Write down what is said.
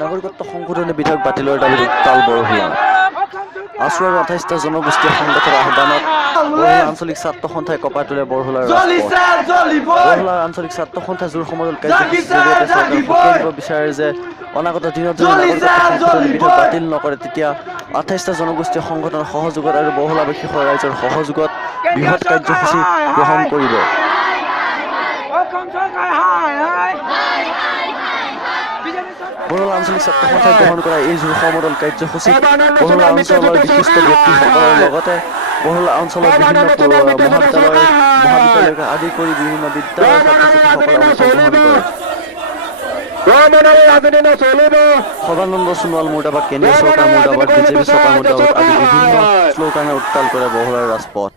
নাগৰিকত্ব সংশোধনী বিধেয়ক বাতিলৰ দাবীত তাল বৰহোলা আছু আৰু 28টা জনগোষ্ঠীয় সংগঠনৰ আহ্বানত বৰহোলা আঞ্চলিক ছাত্ৰ সন্থাই কপাই তোলে বৰহোলাৰ বৰহোলাৰ আঞ্চলিক ছাত্ৰ সন্থাই জোৰ সমদল কাৰ্যসূচীৰ জৰিয়তে চৰকাৰক সকীয়াই দিব বিচাৰে যে অনাগত দিনত যদি নাগৰিকত্ব সংশোধনী বিধেয়ক বাতিল নকৰে তেতিয়া 28টা জনগোষ্ঠীয় সংগঠনৰ সহযোগত আৰু বৰহোলাবাসী ৰাইজৰ সহযোগত বৃহৎ কাৰ্যসূচী গ্ৰহণ কৰিব। বৰহোলা আঞ্চলিক ছাত্ৰ সন্থাই গ্ৰহণ কৰা এই জোৰ সমদল কাৰ্যসূচীত বৰহোলা অঞ্চলৰ বিশিষ্ট ব্যক্তিসকলৰ লগতে বৰহোলা অঞ্চলৰ বিভিন্ন মহাবিদ্যালয় আদি কৰি বিভিন্ন বিদ্যালয়ৰ ছাত্ৰ ছাত্ৰীসকলে অংশগ্ৰহণ কৰে। সৰ্বানন্দ সোণোৱাল মুৰ্দাবাদ, কেন্দ্ৰীয় চৰকাৰ মুৰ্দাবাদ, বিজেপি চৰকাৰ মুৰ্দাবাদ আদি বিভিন্ন শ্লোগানে উত্তাল কৰে বৰহোলাৰ ৰাজপথ।